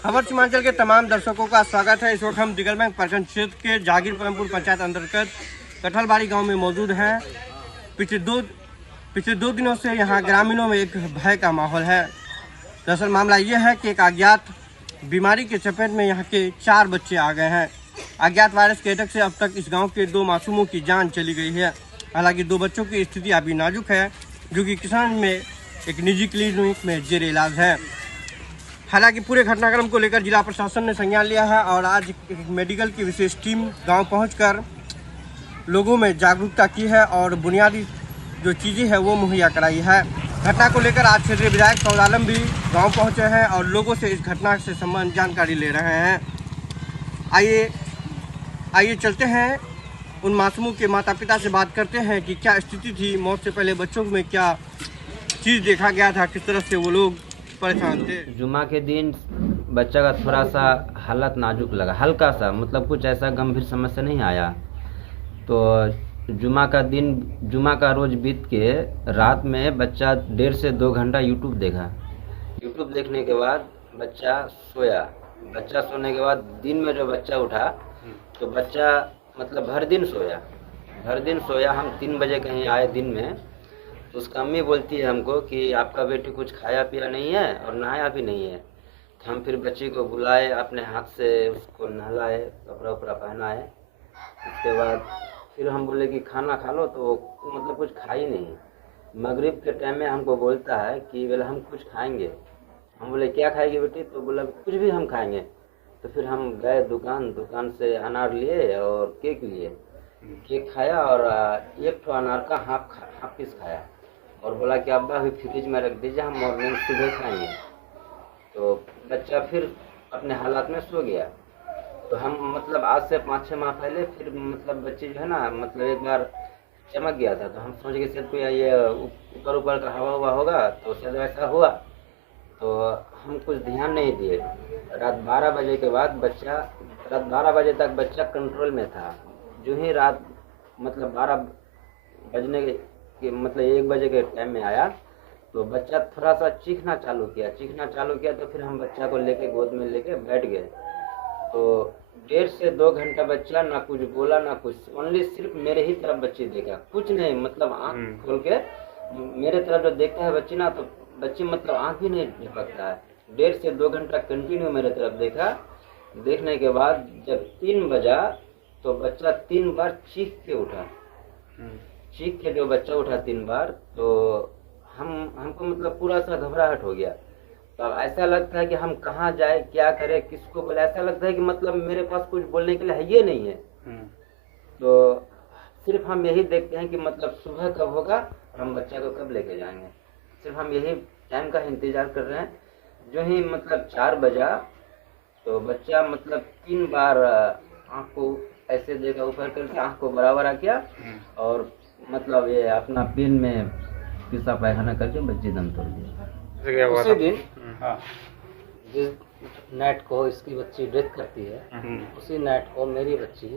खबर सीमांचल के तमाम दर्शकों का स्वागत है। इस वक्त हम दिगर बैंक प्रखंड क्षेत्र के जागीर परमपुर पंचायत अंतर्गत कटहलबाड़ी गांव में मौजूद हैं। पिछले दो दिनों से यहां ग्रामीणों में एक भय का माहौल है। दरअसल मामला ये है कि एक अज्ञात बीमारी के चपेट में यहां के 4 बच्चे आ गए हैं। अज्ञात वायरस के अटैक से अब तक इस गाँव के 2 मासूमों की जान चली गई है। हालांकि 2 बच्चों की स्थिति अभी नाजुक है, जो कि किसान में एक निजी क्लिनिक में जेर इलाज है। हालांकि पूरे घटनाक्रम को लेकर जिला प्रशासन ने संज्ञान लिया है और आज एक मेडिकल की विशेष टीम गांव पहुंचकर लोगों में जागरूकता की है और बुनियादी जो चीज़ें हैं वो मुहैया कराई है। घटना को लेकर आज क्षेत्रीय विधायक सौद आलम भी गांव पहुंचे हैं और लोगों से इस घटना से संबंधित जानकारी ले रहे हैं। आइए चलते हैं, उन मासूमों के माता पिता से बात करते हैं कि क्या स्थिति थी, मौत से पहले बच्चों में क्या चीज़ देखा गया था, किस तरह से वो लोग परेशान थे। जुमा के दिन बच्चा का थोड़ा सा हालत नाजुक लगा, हल्का सा, मतलब कुछ ऐसा गंभीर समस्या नहीं आया। तो जुमा का रोज बीत के रात में बच्चा 1.5 से 2 घंटा यूट्यूब देखा। यूट्यूब देखने के बाद बच्चा सोया। बच्चा सोने के बाद दिन में जो बच्चा उठा तो बच्चा मतलब भर दिन सोया। हम 3 बजे कहीं आए दिन में, तो उसका अम्मी बोलती है हमको कि आपका बेटी कुछ खाया पिया नहीं है और नहाया भी नहीं है। तो हम फिर बच्ची को बुलाए, अपने हाथ से उसको नहलाए, कपड़ा उपड़ा पहनाए। उसके बाद फिर हम बोले कि खाना खा लो, तो मतलब कुछ खा ही नहीं। मगरिब के टाइम में हमको बोलता है कि बोले हम कुछ खाएंगे। हम बोले क्या खाएगी बेटी? तो बोला कुछ भी हम खाएंगे। तो फिर हम गए दुकान से अनार लिए और केक लिए। केक खाया और 1 ठो अनार का हाफ पीस खाया और बोला कि अब्बा अभी फ्रिज में रख दीजिए, हम मॉर्निंग सुबह खाएंगे। तो बच्चा फिर अपने हालात में सो गया। तो हम मतलब आज से 5-6 माह पहले फिर मतलब बच्चे जो है ना, मतलब एक बार चमक गया था, तो हम सोच के शायद कोई ये ऊपर का हवा हुआ होगा, तो शायद ऐसा हुआ। तो हम कुछ ध्यान नहीं दिए। रात 12 बजे के बाद रात 12 बजे तक बच्चा कंट्रोल में था। जो ही रात मतलब 12 बजने के मतलब 1 बजे के टाइम में आया, तो बच्चा थोड़ा सा चीखना चालू किया। तो फिर हम बच्चा को लेके गोद में लेके बैठ गए। तो 1.5 से 2 घंटा बच्चा ना कुछ बोला ना कुछ, ओनली सिर्फ मेरे ही तरफ बच्ची देखा, कुछ नहीं, मतलब आँख खोल के मेरे तरफ जो देखता है बच्ची ना, तो बच्ची मतलब आँख भी नहीं झपकता है। 1.5 से 2 घंटा कंटिन्यू मेरे तरफ देखा। देखने के बाद जब 3 बजा तो बच्चा 3 बार चीख के उठा। चीख के जो बच्चा उठा 3 बार, तो हमको मतलब पूरा सा घबराहट हो गया। तो अब ऐसा लगता है कि हम कहाँ जाए, क्या करें, किसको बोले। ऐसा लगता है कि मतलब मेरे पास कुछ बोलने के लिए है ये नहीं है। तो सिर्फ हम यही देखते हैं कि मतलब सुबह कब होगा और हम बच्चा को कब लेके जाएंगे। सिर्फ हम यही टाइम का इंतजार कर रहे हैं। जो ही मतलब 4 बजा तो बच्चा मतलब 3 बार आँख को ऐसे देखा, ऊपर करके आँख को बराबर किया और मतलब ये अपना पेन में पिसा पैखाना करके बच्ची दम तोड़ दिया। उसी दिन जिस नाइट को इसकी बच्ची डेथ करती है, उसी नाइट को मेरी बच्ची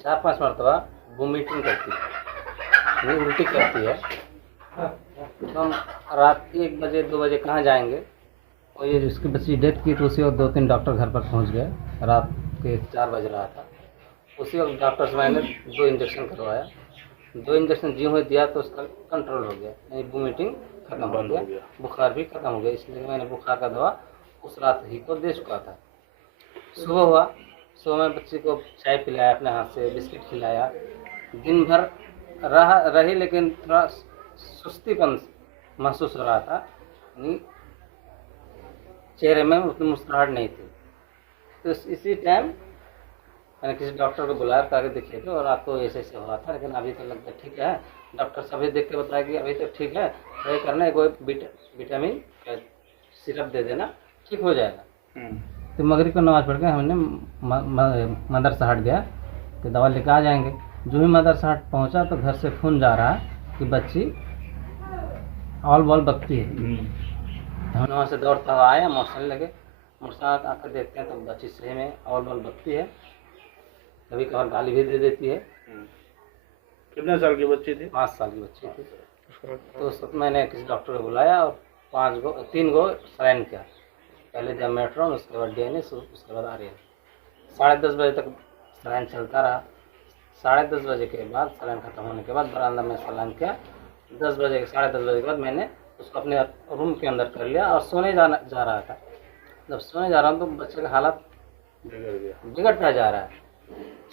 4-5 मरतबा वोमिटिंग करती है, उल्टी करती है। तो हम रात 1 बजे 2 बजे कहाँ जाएंगे। और ये जिसकी बच्ची डेथ की, तो उसी वक्त 2-3 डॉक्टर घर पर पहुंच गए। रात के 4 बज रहा था। उसी वक्त डॉक्टर से मैंने 2 इंजेक्शन करवाया। 2 इंजेक्शन जी हुए दिया तो उसका कंट्रोल हो गया, यानी वोमिटिंग खत्म हो गया, बुखार भी खत्म हो गया। इसलिए मैंने बुखार का दवा उस रात ही को दे चुका था। सुबह में बच्ची को चाय पिलाया, अपने हाथ से बिस्किट खिलाया। दिन भर रही, लेकिन थोड़ा सुस्तीपन महसूस हो रहा था, यानी चेहरे में उतनी मुस्कुराहट नहीं थी। तो इसी टाइम मैंने किसी डॉक्टर को बुलाया ताकि देखिए, तो और आपको ऐसे हो रहा था, लेकिन अभी तो लगता है ठीक है। डॉक्टर सभी देख के बताया कि अभी तो ठीक है, ट्राई करना है, कोई विटामिन सिरप दे देना, ठीक हो जाएगा। तो मगरिब को नमाज़ पढ़ के हमने मदरसा हट गया कि दवा लेकर आ जाएंगे। जो ही मदरसा हट पहुँचा तो घर से फ़ोन जा रहा है कि बच्ची ऑल बॉल बकती है। हमने वहाँ से दौड़ता हुआ आया, मोटरसाइकिल लगे, मोटरसाइकिल आकर देखते हैं तो बच्ची सही में ऑल बॉल बकती है। कभी कभार गाली भी दे देती है। कितने साल की बच्ची थी? 5 साल की बच्ची थी। तो उस वक्त मैंने किसी डॉक्टर को बुलाया और 3 गो सलाइन किया। पहले दिया मेट्रोन, उसके बाद डीएनएस, उसके बाद आर्यन। 10:30 बजे तक सलाइन चलता रहा। 10:30 बजे के बाद सलाइन खत्म होने के बाद बरामदा में सलाइन किया। 10:30 बजे के बाद मैंने उसको अपने रूम के अंदर कर लिया और सोने जा रहा था। जब सोने जा रहा हूँ तो बच्चे का हालत बिगड़ता जा रहा है,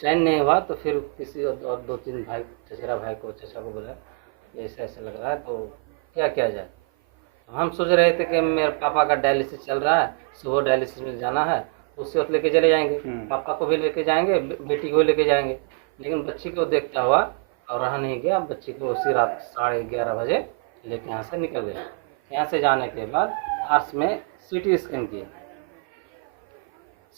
चैन नहीं हुआ। तो फिर किसी और 2-3 भाई, चचेरा भाई को, चचा को बोला ऐसा ऐसा लग रहा है, तो क्या किया जाए। हम सोच रहे थे कि मेरे पापा का डायलिसिस चल रहा है, सुबह डायलिसिस में जाना है, उससे वक्त लेके चले जाएंगे, पापा को भी लेके जाएंगे, बेटी को भी लेके जाएंगे। लेकिन बच्ची को देखता हुआ और रहा नहीं गया। बच्ची को उसी रात 11:30 बजे लेके यहाँ से निकल गया। यहाँ से जाने के बाद आर्ट्स में CT स्कैन किया।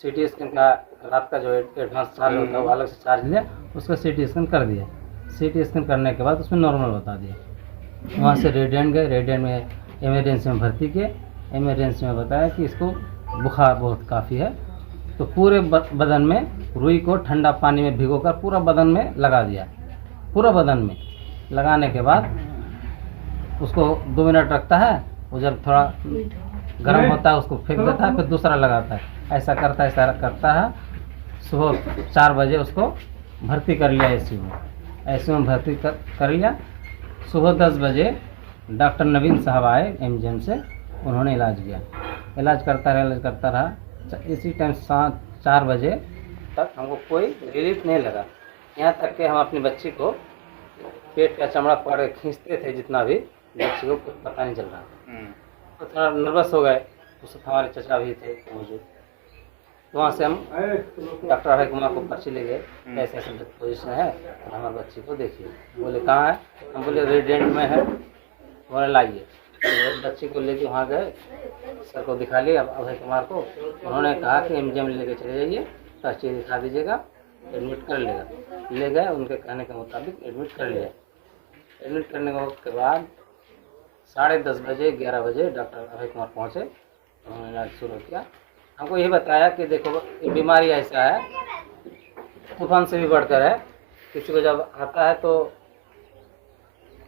CT स्कैन का रात का जो एडवांस चार्ज होता है वो अलग से चार्ज लिया, उसका CT स्कैन कर दिया। CT स्कैन करने के बाद उसमें नॉर्मल बता दिया। वहाँ से रेडियंट गए, रेडियंट में इमरजेंसी में भर्ती किए। इमरजेंसी में बताया कि इसको बुखार बहुत काफ़ी है, तो पूरे बदन में रुई को ठंडा पानी में भिगोकर पूरा बदन में लगा दिया। पूरा बदन में लगाने के बाद उसको 2 मिनट रखता है, वो जब थोड़ा गर्म होता है उसको फेंक देता है, फिर दूसरा लगाता है। ऐसा करता है। सुबह 4 बजे उसको भर्ती कर लिया ICU में भर्ती कर लिया। सुबह 10 बजे डॉक्टर नवीन साहब आए MGM से, उन्होंने इलाज किया। इलाज करता रहा। इसी टाइम 4 बजे तक हमको कोई रिलीफ नहीं लगा। यहाँ तक कि हम अपनी बच्ची को पेट का चमड़ा पकड़ के खींचते थे, जितना भी बच्ची को कुछ पता नहीं चल रहा। तो थोड़ा नर्वस हो गए। उस वक्त हमारे चचा भी थे मौजूद। तो वहाँ से हम डॉक्टर अभय कुमार को पर्ची ले गए, ऐसे ऐसे पोजिशन है, तो हमारी बच्ची को देखिए। बोले कहाँ है? हम बोले रेडियंट में है। बोले लाइए। तो बच्ची को लेके वहाँ गए, सर को दिखा लिया अभय कुमार को। उन्होंने कहा कि MGM लेके चले जाइए, पर्ची दिखा दीजिएगा, एडमिट कर लेगा। ले गए, उनके कहने के मुताबिक एडमिट कर लिया। एडमिट करने के बाद 10:30 बजे 11 बजे डॉक्टर अभय कुमार पहुँचे, उन्होंने इलाज शुरू किया। हमको ये बताया कि देखो ये बीमारी ऐसा है, तूफान से भी बढ़कर है। किसी को जब आता है तो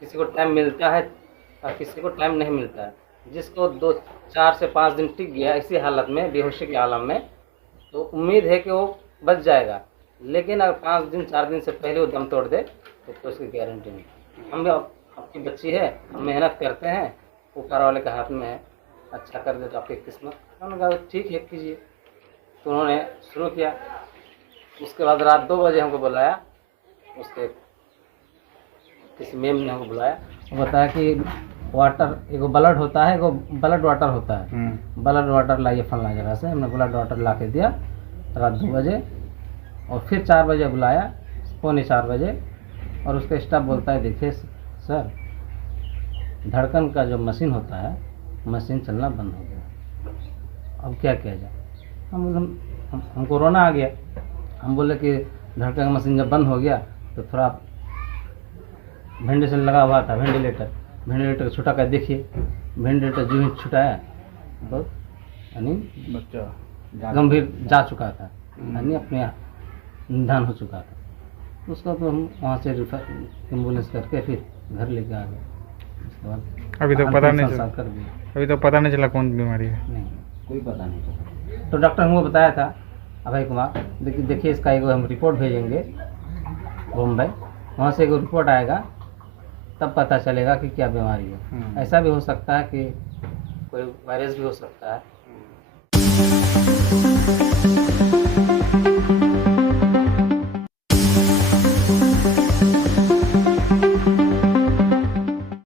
किसी को टाइम मिलता है और किसी को टाइम नहीं मिलता है। जिसको 4 से 5 दिन टिक गया इसी हालत में, बेहोशी के आलम में, तो उम्मीद है कि वो बच जाएगा। लेकिन अगर 5 दिन 4 दिन से पहले वो दम तोड़ दे तो उसकी गारंटी नहीं। हम भी आपकी बच्ची है, हम मेहनत करते हैं, ऊपर वाले के हाथ में है, अच्छा कर दे तो आपकी किस्मत। हमने कहा ठीक है कीजिए। तो उन्होंने शुरू किया। उसके बाद रात 2 बजे हमको बुलाया, उसके किसी मेम ने हमको बुलाया। वो बताया कि वाटर एगो ब्लड होता है, एगो ब्लड वाटर होता है, ब्लड वाटर लाइए फलना जगह से। हमने ब्लड वाटर ला के दिया रात 2 बजे। और फिर 4 बजे बुलाया, 3:45 बजे, और उसका स्टाफ बोलता है देखिए सर, धड़कन का जो मशीन होता है, मशीन चलना बंद हो गया, अब क्या किया जाए। हमको रोना आ गया। हम बोले कि धड़कन का मशीन जब बंद हो गया तो थोड़ा वेंटिलेशन लगा हुआ था, वेंटिलेटर छुटा कर देखिए। वेंटिलेटर जो ही छुटाया तो यानी बच्चा गंभीर जा चुका था, यानी अपने निधन हो चुका था। उसको तो हम वहाँ से एम्बुलेंस करके फिर घर लेके आ गए। उसके बाद अभी तो पता नहीं संस्कार चला, कर दिया। अभी तो पता नहीं चला कौन बीमारी है। नहीं, कोई पता नहीं चला। तो डॉक्टर हमको बताया था अभय कुमार, देखिए इसका एगो हम रिपोर्ट भेजेंगे बम्बई, वहाँ से एगो रिपोर्ट आएगा, तब पता चलेगा कि क्या बीमारी है। ऐसा भी हो सकता है कि कोई वायरस भी हो सकता है,